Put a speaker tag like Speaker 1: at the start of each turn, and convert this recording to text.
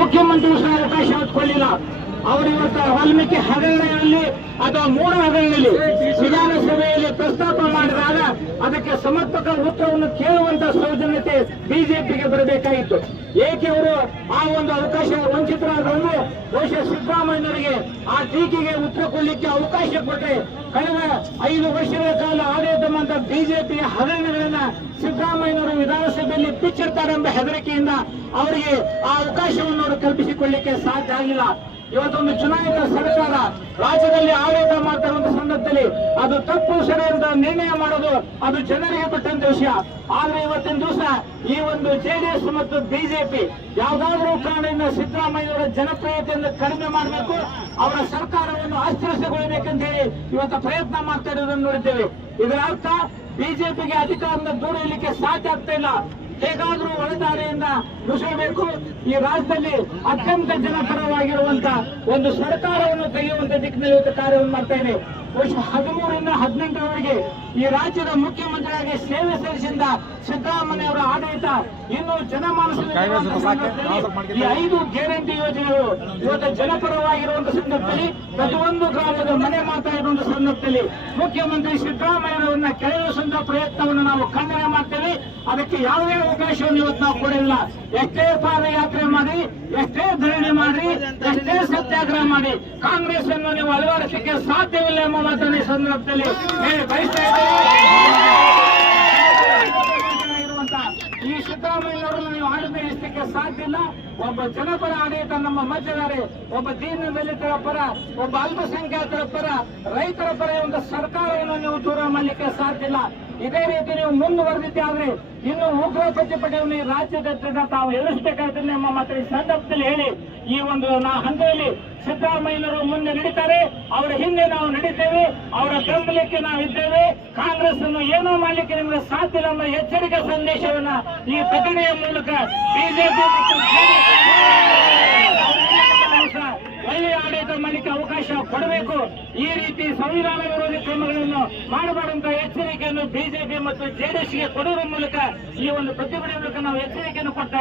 Speaker 1: ಮುಖ್ಯಮಂತ್ರಿ ಸಹ ಅವಕಾಶ ಕೊಡಲಿಲ್ಲ ಅವರು ಇವತ್ತು ವಾಲ್ಮೀಕಿ ಹಗರಣದಲ್ಲಿ ಅಥವಾ ಮೂರು ಹಗರಣದಲ್ಲಿ ವಿಧಾನಸಭೆಯಲ್ಲಿ ಪ್ರಸ್ತಾಪ ಮಾಡಿದಾಗ ಅದಕ್ಕೆ ಸಮರ್ಪಕ ಉತ್ತರವನ್ನು ಕೇಳುವಂತ ಸೌಜನ್ಯತೆ ಬಿಜೆಪಿಗೆ ಬರಬೇಕಾಗಿತ್ತು. ಏಕೆ ಅವರು ಆ ಒಂದು ಅವಕಾಶ ವಂಚಿತರಾದವರು ಬಹುಶಃ ಸಿದ್ದರಾಮಯ್ಯನವರಿಗೆ ಆ ಟೀಕೆಗೆ ಉತ್ತರ ಕೊಡಲಿಕ್ಕೆ ಅವಕಾಶ ಕೊಟ್ಟರೆ ಕಳೆದ ಐದು ವರ್ಷಗಳ ಕಾಲ ಆಡಳಿತ ಮಾಡಿದ ಬಿಜೆಪಿಯ ಹಗರಣಗಳನ್ನ ಸಿದ್ದರಾಮಯ್ಯನವರು ವಿಧಾನಸಭೆಯಲ್ಲಿ ಬಿಚ್ಚಿರ್ತಾರೆಂಬ ಹೆದರಿಕೆಯಿಂದ ಅವರಿಗೆ ಆ ಅವಕಾಶವನ್ನು ಅವರು ಕಲ್ಪಿಸಿಕೊಳ್ಳಿಕ್ಕೆ ಸಾಧ್ಯ ಆಗಿಲ್ಲ ಇವತ್ತೊಂದು ಚುನಾಯಿತ ಸರ್ಕಾರ ರಾಜ್ಯದಲ್ಲಿ ಆಡಳಿತ ಮಾಡ್ತಾ ಇರುವಂತಹ ಸಂದರ್ಭದಲ್ಲಿ ಅದು ತಪ್ಪು ಸರಿ ಅಂತ ನಿರ್ಣಯ ಮಾಡೋದು ಅದು ಜನರಿಗೆ ಬಿಟ್ಟಂತ ವಿಷಯ. ಆದ್ರೆ ಇವತ್ತಿನ ದಿವಸ ಈ ಒಂದು ಜೆಡಿಎಸ್ ಮತ್ತು ಬಿಜೆಪಿ ಯಾವ್ದಾದ್ರೂ ಕಾರಣದಿಂದ ಸಿದ್ದರಾಮಯ್ಯವರ ಜನಪ್ರಿಯತೆಯನ್ನು ಕಡಿಮೆ ಮಾಡಬೇಕು, ಅವರ ಸರ್ಕಾರವನ್ನು ಅಸ್ಥಿರಗೊಳ್ಳಬೇಕಂತ ಹೇಳಿ ಇವತ್ತು ಪ್ರಯತ್ನ ಮಾಡ್ತಾ ಇರೋದನ್ನು ನೋಡಿದ್ದೇವೆ. ಇದರ ಅರ್ಥ ಬಿಜೆಪಿಗೆ ಅಧಿಕಾರದಿಂದ ದೂರ ಇರಲಿಕ್ಕೆ ಸಾಧ್ಯ ಆಗ್ತಾ ಇಲ್ಲ. ಹೇಗಾದ್ರೂ ಒಳದಾರಿಯಿಂದ ನುಸುಳಬೇಕು ಈ ರಾಜ್ಯದಲ್ಲಿ ಅತ್ಯಂತ ಜನಪರವಾಗಿರುವಂತ ಒಂದು ಸರ್ಕಾರವನ್ನು ತೆಗೆಯುವಂತ ದಿಕ್ಕಿನಲ್ಲಿ ಕಾರ್ಯವನ್ನು ಮಾಡ್ತಾ ಬಹುಶಃ ಹದಿಮೂರರಿಂದ ಹದಿನೆಂಟರವರೆಗೆ ಈ ರಾಜ್ಯದ ಮುಖ್ಯಮಂತ್ರಿಯಾಗಿ ಸೇವೆ ಸಲ್ಲಿಸಿದ ಸಿದ್ದರಾಮಯ್ಯ ಅವರ ಆಡಳಿತ ಇನ್ನು ಜನಮಾನಸದಲ್ಲಿ ಈ ಐದು ಗ್ಯಾರಂಟಿ ಯೋಜನೆಗಳು ಇವತ್ತು ಜನಪರವಾಗಿರುವಂತಹ ಸಂದರ್ಭದಲ್ಲಿ ಪ್ರತಿಯೊಂದು ಗ್ರಾಮದ ಮನೆ ಮಾತಾ ಇರುವಂತ ಸಂದರ್ಭದಲ್ಲಿ ಮುಖ್ಯಮಂತ್ರಿ ಸಿದ್ದರಾಮಯ್ಯರವರನ್ನ ಕೆಳಗಿಸುವಂತಹ ಪ್ರಯತ್ನವನ್ನು ನಾವು ಖಂಡನೆ ಮಾಡ್ತೇವೆ. ಅದಕ್ಕೆ ಯಾವುದೇ ಅವಕಾಶವನ್ನು ಇವತ್ತು ನಾವು ಕೊಡಲಿಲ್ಲ. ಎಷ್ಟೇ ಪಾದಯಾತ್ರೆ ಮಾಡಿ ಎಷ್ಟೇ ಧರಣಿ ಮಾಡಿ ಎಷ್ಟೇ ಸತ್ಯಾಗ್ರಹ ಮಾಡಿ ಕಾಂಗ್ರೆಸ್ ಅನ್ನು ನೀವು ಅಳವಡಿಸಲಿಕ್ಕೆ ಸಾಧ್ಯವಿಲ್ಲ ಎಂಬ ಮಾತನ್ನು ಈ ಸಂದರ್ಭದಲ್ಲಿ ಹೇಳಿ ಬಯಸ್ತಾ ಇದ್ದೇನೆ. ಇರುವಂತ ಈ ಸಿದ್ದರಾಮಯ್ಯನವರನ್ನು ನೀವು ಆಡಳಿತ ಸಾಧ್ಯ ಇಲ್ಲ. ಒಬ್ಬ ಜನಪರ ಆಡಳಿತ ನಮ್ಮ ಮಧ್ಯದಾರೆ, ಒಬ್ಬ ದೀನ ದಲಿತರ ಪರ, ಒಬ್ಬ ಅಲ್ಪಸಂಖ್ಯಾತರ ಪರ, ರೈತರ ಪರ ಒಂದು ಸರ್ಕಾರವನ್ನು ನೀವು ದೂರ ಮಾಡಲಿಕ್ಕೆ ಸಾಧ್ಯ ಇಲ್ಲ. ಇದೇ ರೀತಿ ನೀವು ಮುಂದುವರೆದಿದ್ದೆ ಆದ್ರೆ ಇನ್ನು ಉಗ್ರ ಪ್ರತಿಭಟನೆ ರಾಜ್ಯದ ತಾವು ಎದುರಿಸಬೇಕಾದ್ರೆ ನಮ್ಮ ಮಾತ್ರ ಸಂದರ್ಭದಲ್ಲಿ ಹೇಳಿ. ಈ ಒಂದು ನಾ ಹಂತದಲ್ಲಿ ಸಿದ್ದರಾಮಯ್ಯನವರು ಮುಂದೆ ನಡೀತಾರೆ. ಅವರ ಹಿಂದೆ ನಾವು ನಡೀತೇವೆ. ಅವರ ಬೆಂಬಲಕ್ಕೆ ನಾವು ಇದ್ದೇವೆ ಕಾಂಗ್ರೆಸ್ ಅನ್ನು ಏನೋ ಮಾಡಲಿಕ್ಕೆ ನಿಮಗೆ ಸಾಧ್ಯ ಇಲ್ಲ ಎಚ್ಚರಿಕೆ ಸಂದೇಶವನ್ನ ಈ ಪ್ರಕಟಣೆಯ ಮೂಲಕ ಬಿಜೆಪಿ ಮತ್ತು ಒಳ್ಳೆಯ ಆಡಳಿತ ಮಾಡಲಿಕ್ಕೆ ಅವಕಾಶ ಕೊಡಬೇಕು. ಈ ರೀತಿ ಸಂವಿಧಾನ ವಿರೋಧಿ ಕ್ರಮಗಳನ್ನು ಮಾಡಬಾರಂತ ಎಚ್ಚರಿಕೆಯನ್ನು ಬಿಜೆಪಿ ಮತ್ತು ಜೆಡಿಎಸ್ಗೆ ಕೊಡುವ ಮೂಲಕ ಈ ಒಂದು ಪ್ರತಿಭಟನೆ ಮೂಲಕ ನಾವು ಎಚ್ಚರಿಕೆಯನ್ನು ಕೊಡ್ತಾ